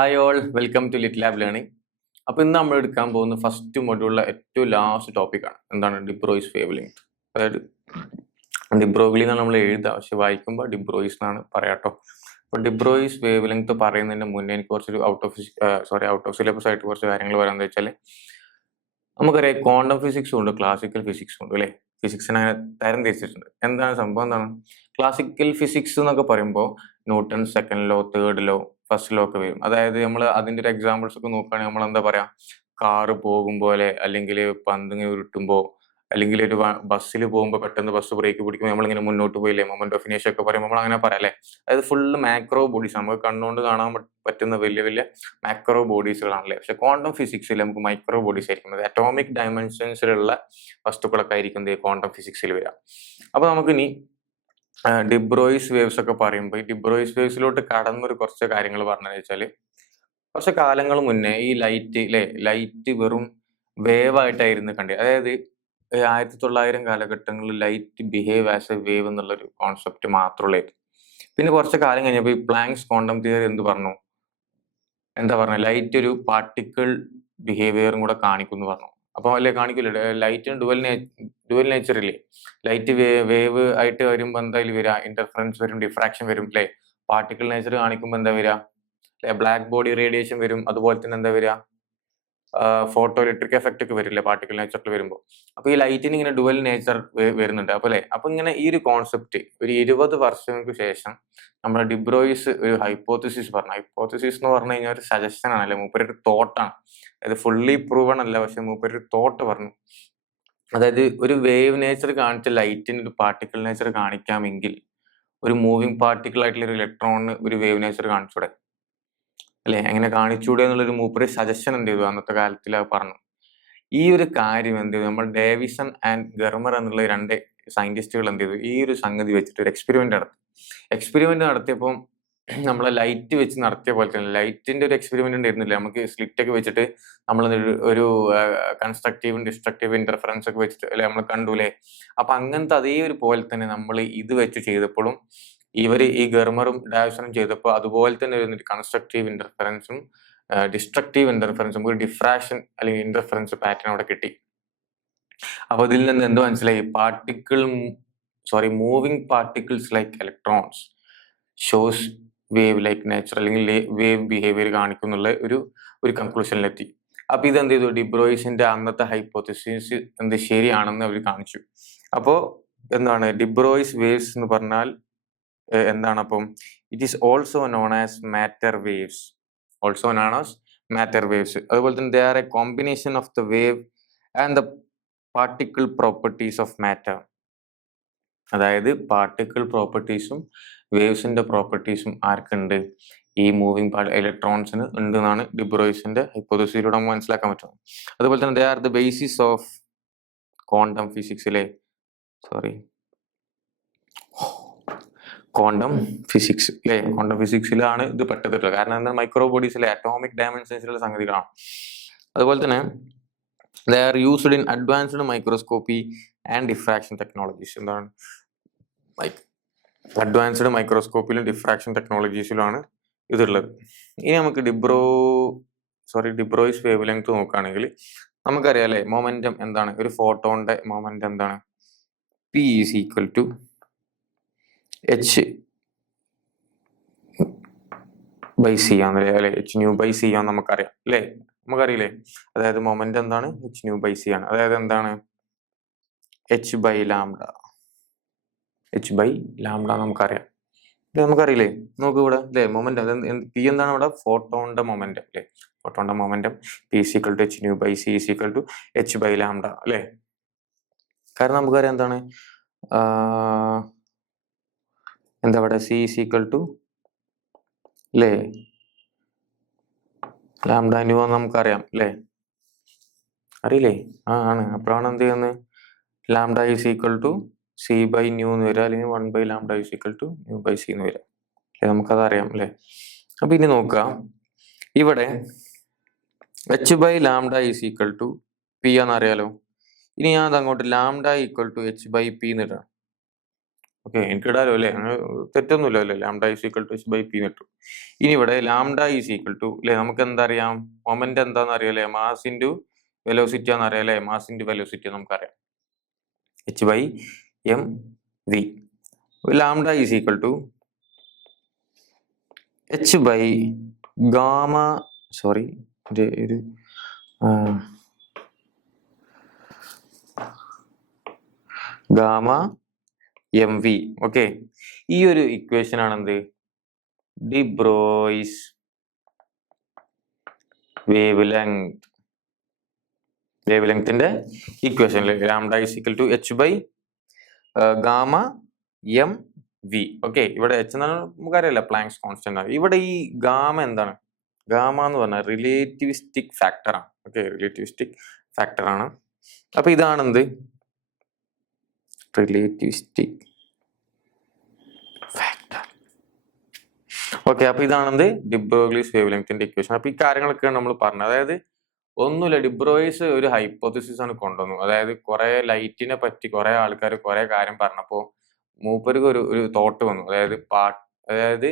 Hi all, welcome to lit lab learning. അപ്പോൾ ഇന്ന് നമ്മൾ എടുക്കാൻ പോകുന്ന ഫസ്റ്റ് മൊഡ്യൂളിലെ ഏറ്റവും ലാസ്റ്റ് ടോപ്പിക്കാണ്. എന്താണ് ഡിബ്രോയിസ് വേവ് ലെങ്ത്. അതായത് ഡിബ്രോഗ്ലി എന്നാണ് നമ്മൾ എഴുതുക, പക്ഷെ വായിക്കുമ്പോൾ ഡിബ്രോയിസ് എന്നാണ് പറയാട്ടോ. അപ്പോൾ ഡിബ്രോയിസ് വേവ് ലെങ്ത് പറയുന്നതിന് മുന്നേ എനിക്ക് കുറച്ചൊരു ഔട്ട് ഓഫ് സിലബസ് ആയിട്ട് കുറച്ച് കാര്യങ്ങൾ പറയാമെന്ന് വെച്ചാൽ, നമുക്കറിയാം ക്വാണ്ടം ഫിസിക്സും ഉണ്ട്, ക്ലാസിക്കൽ ഫിസിക്സും ഉണ്ട് അല്ലേ. ഫിസിക്സിനെ തരം തിരിച്ചിട്ടുണ്ട്. എന്താണ് സംഭവം? എന്താണ് ക്ലാസിക്കൽ ഫിസിക്സ് എന്നൊക്കെ പറയുമ്പോൾ newton second law, third law, first law ഒക്കെ വരും. അതായത് നമ്മൾ അതിന്റെ ഒരു എക്സാമ്പിൾസ് ഒക്കെ നോക്കുകയാണെങ്കിൽ നമ്മൾ എന്താ പറയാ, കാറ് പോകും പോലെ, അല്ലെങ്കിൽ പന്തിങ്ങനെ ഉരുട്ടുമ്പോൾ, അല്ലെങ്കിൽ ഒരു ബസ്സിൽ പോകുമ്പോൾ പെട്ടെന്ന് ബസ് ബ്രേക്ക് പിടിക്കുമ്പോൾ നമ്മളിങ്ങനെ മുന്നോട്ട് പോയില്ലേ, മൊമെന്റ് ഓഫ് ഇനേഷ്യ ഒക്കെ പറയുമ്പോൾ നമ്മൾ അങ്ങനെ പറയാം അല്ലേ. അതായത് ഫുള്ള് മാക്രോ ബോഡീസ്, നമുക്ക് കണ്ണുകൊണ്ട് കാണാൻ പറ്റുന്ന വലിയ വലിയ മാക്രോ ബോഡീസുകളാണല്ലേ. പക്ഷെ ക്വാണ്ടം ഫിസിക്സിൽ നമുക്ക് മൈക്രോ ബോഡീസ് ആയിരിക്കും, അറ്റോമിക് ഡയമെൻഷൻസിലുള്ള വസ്തുക്കളൊക്കെ ആയിരിക്കും ക്വാണ്ടം ഫിസിക്സിൽ വരിക. അപ്പൊ നമുക്കിനി ഡിബ്രോയിസ് വേവ്സ് ഒക്കെ പറയുമ്പോൾ ഈ ഡിബ്രോയിസ് വേവ്സിലോട്ട് കടന്നൊരു കുറച്ച് കാര്യങ്ങൾ പറഞ്ഞു വെച്ചാൽ, കുറച്ച് കാലങ്ങൾ മുന്നേ ഈ ലൈറ്റ് വെറും വേവ് ആയിട്ടായിരുന്നു കണ്ടത്. അതായത് 1900 കാലഘട്ടങ്ങളിൽ light behave as A wave എന്നുള്ളൊരു കോൺസെപ്റ്റ് മാത്രമുള്ളായിരുന്നു. പിന്നെ കുറച്ച് കാലം കഴിഞ്ഞപ്പോൾ ഈ പ്ലാങ്ക്സ് ക്വാണ്ടം തിയറി എന്താ പറഞ്ഞ ലൈറ്റ് ഒരു പാർട്ടിക്കിൾ ബിഹേവിയറും കൂടെ കാണിക്കുന്നു പറഞ്ഞു. അപ്പൊ അല്ലേ കാണിക്കില്ല, ലൈറ്റിന് ഡുവൽ നേച്ചർ ഇല്ലേ. ലൈറ്റ് വേവ് ആയിട്ട് വരുമ്പോൾ എന്തായാലും വരിക, ഇന്റർഫറൻസ് വരും, ഡിഫ്രാക്ഷൻ വരും അല്ലെ. പാർട്ടിക്കിൾ നേച്ചർ കാണിക്കുമ്പോൾ എന്താ വരിക, ബ്ലാക്ക് ബോഡി റേഡിയേഷൻ വരും. അതുപോലെ തന്നെ എന്താ വരിക, ഫോട്ടോ ഇലക്ട്രിക് എഫക്റ്റ് ഒക്കെ വരില്ലേ പാർട്ടിക്കിൾ നേച്ചറിൽ വരുമ്പോൾ. അപ്പൊ ഈ ലൈറ്റിന് ഇങ്ങനെ ഡുവൽ നേച്ചർ വരുന്നുണ്ട്. അപ്പൊ ഇങ്ങനെ ഈ ഒരു കോൺസെപ്റ്റ് ഒരു 20 വർഷങ്ങൾക്ക് ശേഷം നമ്മുടെ ഡിബ്രോയിസ് ഒരു ഹൈപ്പോത്തസിസ് പറഞ്ഞു. ഹൈപ്പോത്തസിസ് എന്ന് പറഞ്ഞു കഴിഞ്ഞാൽ ഒരു സജഷൻ ആണല്ലേ, മൂപ്പരൊരു തോട്ടാണ്. അതായത് ഫുള്ളി പ്രൂവൺ അല്ല, പക്ഷെ മൂപ്പരൊരു തോട്ട് പറഞ്ഞു. അതായത് ഒരു വേവ് നേച്ചർ കാണിച്ച ലൈറ്റിന് ഒരു പാർട്ടിക്കിൾ നേച്ചർ കാണിക്കാമെങ്കിൽ ഒരു മൂവിങ് പാർട്ടിക്കിൾ ആയിട്ടുള്ള ഒരു ഇലക്ട്രോണിന് ഒരു വേവ് നേച്ചർ കാണിച്ചൂടെ അല്ലെ. എങ്ങനെ കാണിച്ചൂടെ എന്നുള്ളൊരു മൂപ്പര് സജഷൻ എന്ത് ചെയ്തു അന്നത്തെ കാലത്തിൽ പറഞ്ഞു. ഈ ഒരു കാര്യം എന്ത് ചെയ്തു, നമ്മൾ ഡേവിസൺ ആൻഡ് ഗർമർ എന്നുള്ള 2 സയന്റിസ്റ്റുകൾ എന്ത് ചെയ്തു, ഈ ഒരു സംഗതി വെച്ചിട്ട് ഒരു എക്സ്പെരിമെന്റ് നടത്തിയപ്പോൾ നമ്മളെ ലൈറ്റ് വെച്ച് നടത്തിയ പോലെ തന്നെ ലൈറ്റിന്റെ ഒരു എക്സ്പെരിമെന്റ് ഉണ്ടായിരുന്നില്ല. നമുക്ക് സ്ലിറ്റ് ഒക്കെ വെച്ചിട്ട് നമ്മൾ ഒരു കൺസ്ട്രക്റ്റീവും ഡിസ്ട്രക്റ്റീവ് ഇന്റർഫറൻസ് ഒക്കെ വെച്ചിട്ട് അല്ലെ നമ്മൾ കണ്ടുല്ലേ. അപ്പൊ അങ്ങനത്തെ അതേ ഒരു പോലെ തന്നെ നമ്മൾ ഇത് വെച്ച് ചെയ്തപ്പോഴും ഈ ഗർമറും ഡാവിസണും ചെയ്തപ്പോൾ അതുപോലെ തന്നെ ഒരു കൺസ്ട്രക്റ്റീവ് ഇന്റർഫറൻസും ഡിസ്ട്രക്റ്റീവ് ഇന്റർഫറൻസും ഒരു ഡിഫ്രാക്ഷൻ അല്ലെങ്കിൽ ഇന്റർഫറൻസ് പാറ്റേൺ അവിടെ കിട്ടി. അപ്പൊ ഇതിൽ നിന്ന് എന്ത് മനസ്സിലായി, moving particles like electrons shows wave like nature, അല്ലെങ്കിൽ വേവ് ബിഹേവിയർ കാണിക്കുന്നുള്ള ഒരു കൺക്ലൂഷനിലെത്തി. അപ്പൊ ഇത് എന്ത് ചെയ്തു, ഡിബ്രോയിസിന്റെ അന്നത്തെ ഹൈപ്പോത്തസിസ് ശരിയാണെന്ന് അവർ കാണിച്ചു. അപ്പോ എന്താണ് ഡിബ്രോയിസ് വേവ്സ് എന്ന് പറഞ്ഞാൽ എന്താണ്? അപ്പം it is also known as matter waves. അതുപോലെ തന്നെ they R A combination of the wave and the particle properties of matter. അതായത് പാർട്ടിക്കിൾ പ്രോപ്പർട്ടീസും വേവ്സിന്റെ പ്രോപ്പർട്ടീസും ആർക്കുണ്ട്, ഈ മൂവിങ് ഇലക്ട്രോൺസിന് ഉണ്ട് എന്നാണ് ഡിബ്രോയിസിന്റെ ഹൈപ്പോത്തസിസിലൂടെ നമുക്ക് മനസ്സിലാക്കാൻ പറ്റുന്നത്. അതുപോലെ തന്നെ they are the basis of quantum ഫിസിക്സിലെ ക്വാണ്ടം ഫിസിക്സ് അല്ലെ. ക്വാണ്ടം ഫിസിക്സിലാണ് ഇത് പെട്ടതിട്ടുള്ളത്. കാരണം എന്താ, മൈക്രോ ബോഡീസിലെ അറ്റോമിക് ഡയമെൻഷൻസിലുള്ള സംഗതികളാണ്. അതുപോലെ തന്നെ they are used in advanced microscopy and diffraction technologies. എന്താണ്, അഡ്വാൻസ്ഡ് മൈക്രോസ്കോപ്പിലും ഡിഫ്രാക്ഷൻ ടെക്നോളജീസിലുമാണ് ഇതുള്ളത്. ഇനി നമുക്ക് ഡിബ്രോയിസ് വേവ് ലെങ്ത് നോക്കുകയാണെങ്കിൽ നമുക്കറിയാം അല്ലെ, മൊമെന്റം എന്താണ്, ഒരു ഫോട്ടോണിന്റെ മൊമെന്റം എന്താണ്, P is equal to h/c ആണല്ലേ അല്ലെ. h/c ആണെന്ന് നമുക്കറിയാം അല്ലെ, നമുക്കറിയില്ലേ. അതായത് മൊമെന്റ് എന്താണ്, h/c ആണ്. അതായത് എന്താണ്, h/λ നമുക്കറിയാം, നമുക്കറിയില്ലേ. നോക്ക് ഇവിടെ അല്ലെ, മൊമെന്റ് P എന്താണ്, ഇവിടെ ഫോട്ടോണിന്റെ മൊമെന്റം അല്ലെ. ഫോട്ടോണിന്റെ momentum P is equal to h/c is equal to h/λ അല്ലെ. കാരണം നമുക്കറിയാം എന്താണ്, എന്താ ഇവിടെ C ഈസ് ഈക്വൽ ടു അല്ലേ ലാംഡ ന്യൂ നമുക്കറിയാം അല്ലേ, അറിയില്ലേ. ആണ്. അപ്പോഴാണ് എന്ത് ചെയ്യുന്നത്, lambda is equal to C/ν എന്ന് വരിക, അല്ലെങ്കിൽ 1/λ ഈസ് ഈക്വൽ ടു μ/c എന്ന് വരിക അല്ലെ. നമുക്കത് അറിയാം അല്ലെ. അപ്പൊ ഇനി നോക്കുക, ഇവിടെ h/λ is equal to P എന്നറിയാലോ. ഇനി ഞാൻ അത് അങ്ങോട്ട് ലാംഡ ഈക്വൽ ടു h/p എന്ന് ഇടാം. ഓക്കെ, എനിക്കിടാലോ അല്ലേ, അങ്ങനെ തെറ്റൊന്നുമില്ല അല്ലേ, lambda is equal to H by p metro. ഇനി ഇവിടെ ലാംഡ ഈസ് ഈക്വൽ ടു അല്ലെ, നമുക്ക് എന്താ അറിയാം, മൊമെന്റ് എന്താന്ന് അറിയാം അല്ലേ, മാസ് ഇൻറ്റു വെലോസിറ്റി ആണെന്ന് അറിയാം അല്ലേ, മാസ് ഇൻറ്റു വെലോസിറ്റി നമുക്കറിയാം, H by M V. Lambda is equal to H by gamma, sorry ഒരു ഗാമ എം വി. ഓക്കെ, ഈ ഒരു ഇക്വേഷൻ ആണ് എന്ത്, ഡി ബ്രോയിസ് വേവ് ലെങ്ത്തിന്റെ equation. Lambda is equal to H by gamma M V. Okay, ഇവിടെ H എന്നാണ് നമുക്കറിയില്ല, planks constant ആണ്. ഇവിടെ ഈ ഗാമ എന്താണ്, ഗാമ എന്ന് പറഞ്ഞാൽ റിലേറ്റിവിസ്റ്റിക് ഫാക്ടർ ആണ്. ഓക്കെ, റിലേറ്റിവിസ്റ്റിക് ഫാക്ടർ ആണ്. അപ്പൊ ഇതാണെന്ത്, റിലേറ്റിവിസ്റ്റിക് ഫാക്ടർ. ഓക്കെ, അപ്പൊ ഇതാണെന്ത് ഡി ബ്രോഗ്ലീസ് വേവ് ലെങ്ത്തിന്റെ ഇക്വേഷൻ. അപ്പൊ ഈ കാര്യങ്ങളൊക്കെയാണ് നമ്മൾ പറഞ്ഞത്. അതായത് ഒന്നുമില്ല, ഡി ബ്രോയിസ് ഒരു ഹൈപ്പോത്തസിസ് ആണ് കൊണ്ടുവന്നു. അതായത് കുറെ ലൈറ്റിനെ പറ്റി കുറെ ആൾക്കാർ കുറെ കാര്യം പറഞ്ഞപ്പോ മൂപ്പർക്ക് ഒരു തോട്ട് വന്നു. അതായത്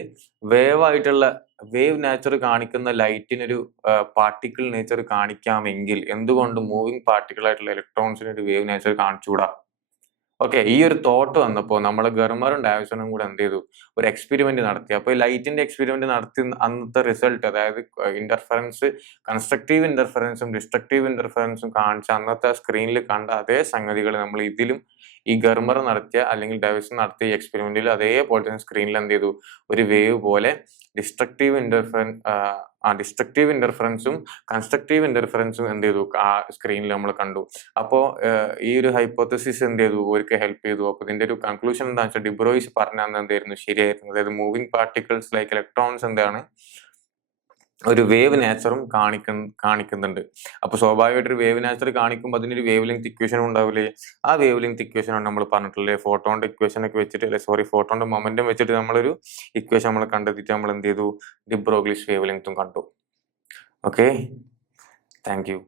വേവ് ആയിട്ടുള്ള വേവ് നേച്ചർ കാണിക്കുന്ന ലൈറ്റിനൊരു പാർട്ടിക്കിൾ നേച്ചർ കാണിക്കാമെങ്കിൽ എന്തുകൊണ്ട് മൂവിങ് പാർട്ടിക്കിൾ ആയിട്ടുള്ള ഇലക്ട്രോൺസിന് ഒരു വേവ് നേച്ചർ കാണിച്ചുകൂടാ. ഓക്കെ, ഈ ഒരു തോട്ട് വന്നപ്പോൾ നമ്മള് ഗർമറും ഡാവിസണും കൂടെ എന്ത് ചെയ്തു, ഒരു എക്സ്പെരിമെന്റ് നടത്തി. അപ്പൊ ലൈറ്റിന്റെ എക്സ്പെരിമെന്റ് നടത്തി അന്നത്തെ റിസൾട്ട്, അതായത് ഇന്റർഫറൻസ്, കൺസ്ട്രക്റ്റീവ് ഇന്റർഫറൻസും ഡിസ്ട്രക്റ്റീവ് ഇന്റർഫറൻസും കാണിച്ച അന്നത്തെ സ്ക്രീനിൽ കണ്ട അതേ സംഗതികൾ നമ്മൾ ഇതിലും ഈ ഗർമർ നടത്തിയ അല്ലെങ്കിൽ ഡാവിസൺ നടത്തിയ എക്സ്പെരിമെന്റിൽ അതേപോലെ തന്നെ സ്ക്രീനിൽ എന്ത് ചെയ്തു, ഒരു വേവ് പോലെ ഡിസ്ട്രക്റ്റീവ് ഇന്റർഫറൻസും കൺസ്ട്രക്റ്റീവ് ഇന്റർഫറൻസും എന്ത് ചെയ്തു ആ സ്ക്രീനിൽ നമ്മൾ കണ്ടു. അപ്പോ ഈ ഒരു ഹൈപ്പോത്തസിസ് എന്ത് ചെയ്തു, ഒരിക്കൽ ഹെൽപ്പ് ചെയ്തു. അപ്പൊ ഇതിന്റെ ഒരു കൺക്ലൂഷൻ എന്താണെന്ന് വെച്ചാൽ, ഡിബ്രോയിസ് പറഞ്ഞ എന്തായിരുന്നു ശരിയായിരുന്നു. അതായത് മൂവിങ് പാർട്ടിക്കിൾസ് ലൈക്ക് ഇലക്ട്രോൺസ് എന്താണ് ഒരു വേവ് നേച്ചറും കാണിക്കുന്നുണ്ട്. അപ്പൊ സ്വാഭാവികമായിട്ട് ഒരു വേവ് നേച്ചർ കാണിക്കുമ്പോൾ അതിനൊരു വേവ് ലെങ്ത് ഇക്വേഷൻ ഉണ്ടാവില്ലേ, ആ വേവ് ലെങ്ത് ഇക്വേഷൻ ആണ് നമ്മൾ പറഞ്ഞിട്ടുള്ളത്. ഫോട്ടോന്റെ ഇക്വേഷൻ ഒക്കെ വെച്ചിട്ട് ഫോട്ടോന്റെ മൊമെന്റം വെച്ചിട്ട് നമ്മളൊരു ഇക്വേഷൻ നമ്മൾ കണ്ടെത്തിയിട്ട് നമ്മൾ എന്ത് ചെയ്തു, ഡി ബ്രോഗ്ലീസ് വേവ് ലെങ്ത്തും കണ്ടു. Okay, thank you.